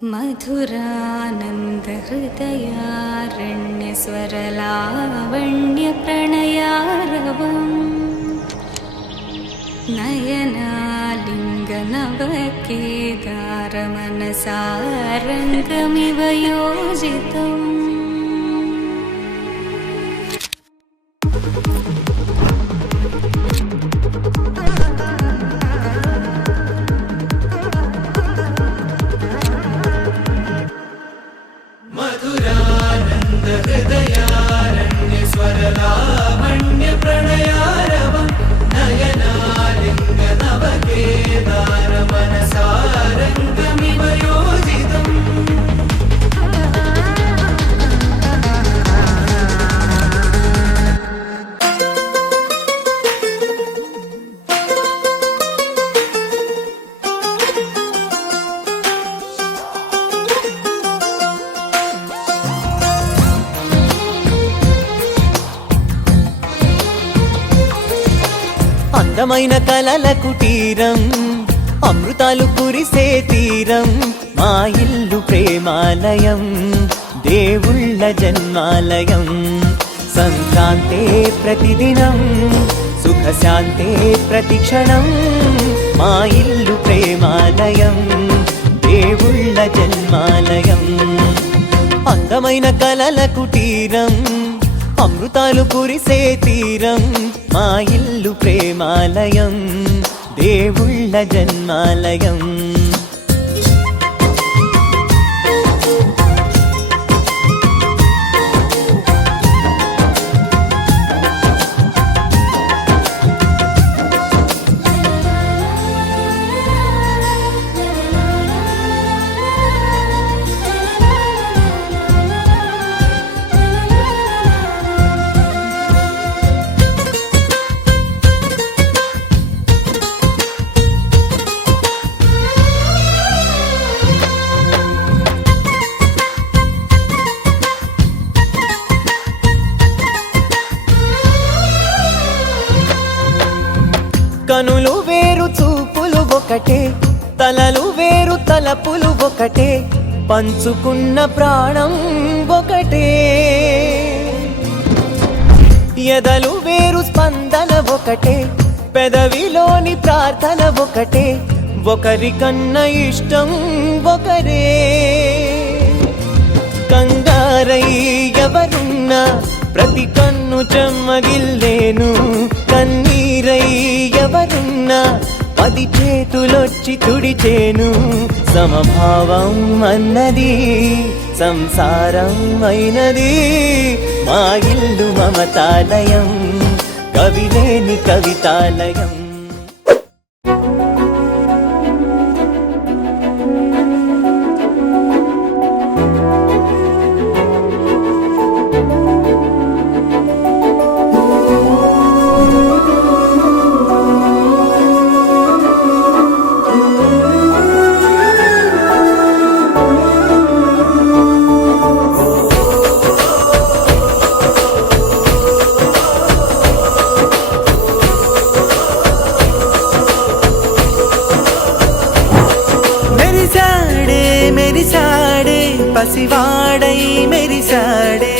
मधुरानन्दहृदयारण्यस्वरलावण्यप्रणयारवम् नयनालिङ्गनवकेदारमनसारङ्गमिव योजितम्। मधुरानन्दहृदयारण्यस्वरलावण्यप्रणयारवम् नयनालिङ्गनवकेदारमनसारङ्गमिव योजितम्। అందమైన కలల కుటీరం, అమృతాలు కురిసే తీరం, మా ఇల్లు ప్రేమాలయం, దేవుళ్ళ జన్మాలయం. సంక్రాంతే ప్రతిదినం, సుఖశాంతే ప్రతిక్షణం, మా ఇల్లు ప్రేమాలయం, దేవుళ్ళ జన్మాలయం. అందమైన కలల కుటీరం, అమృతాలు కురిసే తీరం, మా ఇల్లు ప్రేమాలయం, దేవుళ్ళ జన్మాలయం. కనులు వేరు చూపులు ఒకటే, తలలు వేరు తలపులు ఒకటే, పంచుకున్న ప్రాణం ఒకటే. ఎదలు వేరు స్పందన ఒకటే, పెదవిలోని ప్రార్థన ఒకటే, ఒకరికన్నా ఇష్టం ఒకరే. కంగారై ఎవరున్నా ప్రతి కన్ను చెమ్మగిల్లేను, కన్నీరై ఎవరున్నా 10 చేతులొచ్చి తుడిచేను. సమభావం అన్నది సంసారం అయినది, మా ఇల్లు మమతాలయం, కవిలేని కవితాలయం. మెరిసాడే పసివాడై మెరిసాడే,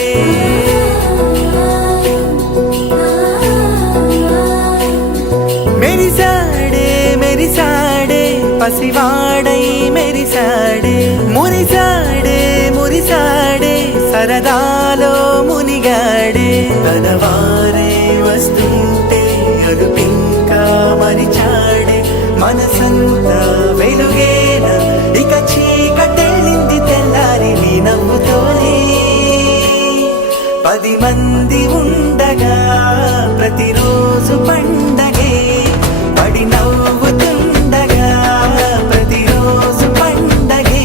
మెరిసాడే మెరిసాడే పసివాడై మెరిసాడే, మురిసాడే మురిసాడే సరదాలో మునిగాడే. తనవారే వస్తుంటే అడుపింకా మరిచాడే, మనసంతా వెలుగేన ఇక చీకటెళ్ళింది తెల్లారి నీ నవ్వుతోనే. 10 మంది ఉండగా ప్రతిరోజు పండగే, పడి నవ్వుతుండగా ప్రతిరోజు పండగే.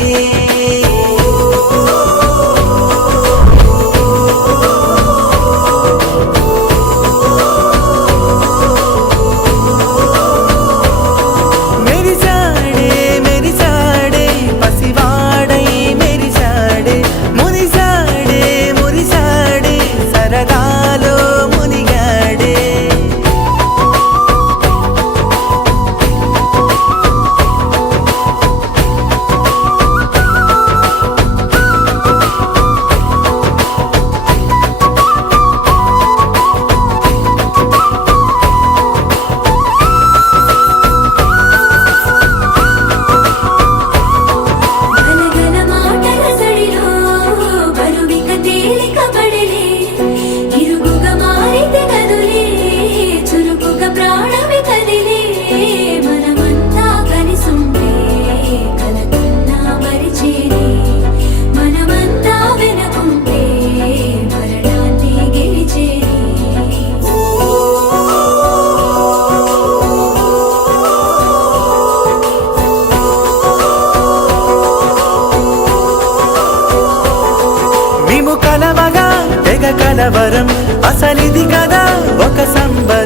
మెరిసాడే మెరిసాడే పసివాడై మెరిసాడే, మురిసాడే మురిసాడే సరదాలో కలవరం అసలిది కదా ఒక సంబరం